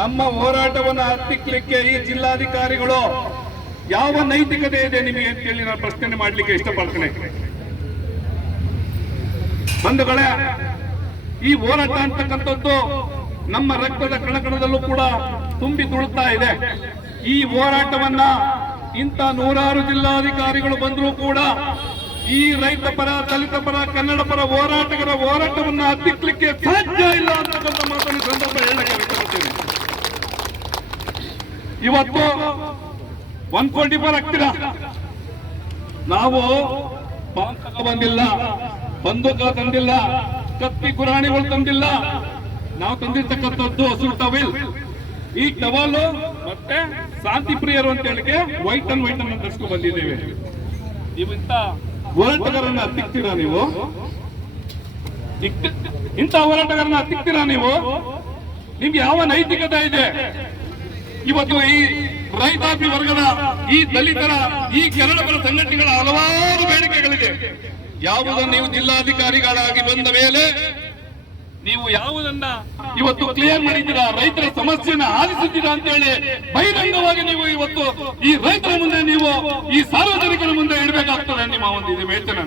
ನಮ್ಮ ಹೋರಾಟವನ್ನು ಹತ್ತಿಕ್ಲಿಕ್ಕೆ ಈ ಜಿಲ್ಲಾಧಿಕಾರಿಗಳು ಯಾವ ನೈತಿಕತೆ ಇದೆ ನಿಮಗೆ ಅಂತೇಳಿ ನಾನು ಪ್ರಶ್ನೆ ಮಾಡ್ಲಿಕ್ಕೆ ಇಷ್ಟಪಡ್ತೇನೆ. ಬಂಧುಗಳೇ, ಈ ಹೋರಾಟ ಅಂತಕ್ಕಂಥದ್ದು ನಮ್ಮ ರಕ್ತದ ಕಣಕಣದಲ್ಲೂ ಕೂಡ ತುಂಬಿ ತುಳುತ್ತಾ ಇದೆ. ಈ ಹೋರಾಟವನ್ನ ಇಂಥ ನೂರಾರು ಜಿಲ್ಲಾಧಿಕಾರಿಗಳು ಬಂದರೂ ಕೂಡ ಈ ರೈತ ಪರ, ದಲಿತ ಪರ, ಕನ್ನಡ ಪರ ಹೋರಾಟಗಾರ ಹೋರಾಟವನ್ನ ಹತ್ತಿಕ್ಲಿಕ್ಕೆ ಸಾಧ್ಯ ಇಲ್ಲ ಅಂತಕ್ಕಂಥ ಮಾತನ್ನು ಸಂದರ್ಭ ಹೇಳಕ್ಕೆ ಇವತ್ತು ಒನ್ ಟ್ವೆಂಟಿ ಫೋರ್ ಹಾಕ್ತೀರಾ? ನಾವು ಬಾಂಬ್ ಬಂದಿಲ್ಲ ಬಂದೂಕ ತಂದಿಲ್ಲ, ಕತ್ತಿ ಗುರಾಣಿಗಳು ತಂದಿಲ್ಲ. ನಾವು ತಂದಿರ್ತಕ್ಕಂಥದ್ದು ಹಸಿರು ಟವೆಲ್ ಈ ಟವಲ್ ಮತ್ತೆ ಶಾಂತಿ ಪ್ರಿಯರು ಅಂತ ಹೇಳಿಕೆ ವೈಟ್ ಅಂಡ್ ವೈಟ್ ಅನ್ನು ಧರಿಸ್ಕೊಂಡು ಬಂದಿದ್ದೇವೆ. ನೀವು ಇಂಥ ಹೋರಾಟಗಾರನ್ನ ಹತ್ತಿಕ್ತೀರಾ ನೀವು? ಇಂಥ ಹೋರಾಟಗಾರನ್ನ ಹತ್ತಿಕ್ತೀರಾ ನೀವು? ನಿಮ್ಗೆ ಯಾವ ನೈತಿಕತೆ ಇದೆ? ಇವತ್ತು ಈ ರೈತಾಪಿ ವರ್ಗದ ಈ ದಲಿತರ ಈ ಕೆರಳಪರ ಸಂಘಟನೆಗಳ ಹಲವಾರು ಬೇಡಿಕೆಗಳಿದೆ. ಯಾವುದನ್ನು ನೀವು ಜಿಲ್ಲಾಧಿಕಾರಿಗಳಾಗಿ ಬಂದ ಮೇಲೆ ನೀವು ಯಾವುದನ್ನ ಇವತ್ತು ಕ್ಲಿಯರ್ ಮಾಡಿದ್ದೀರಾ? ರೈತರ ಸಮಸ್ಯೆನ ಆಲಿಸುತ್ತೀರಾ ಅಂತ ಹೇಳಿ ಬಹಿರಂಗವಾಗಿ ನೀವು ಇವತ್ತು ಈ ರೈತರ ಮುಂದೆ ನೀವು ಈ ಸಾರ್ವಜನಿಕರ ಮುಂದೆ ಇಡಬೇಕಾಗ್ತದೆ ನಿಮ್ಮ ಒಂದು ಇದು ವೇತನ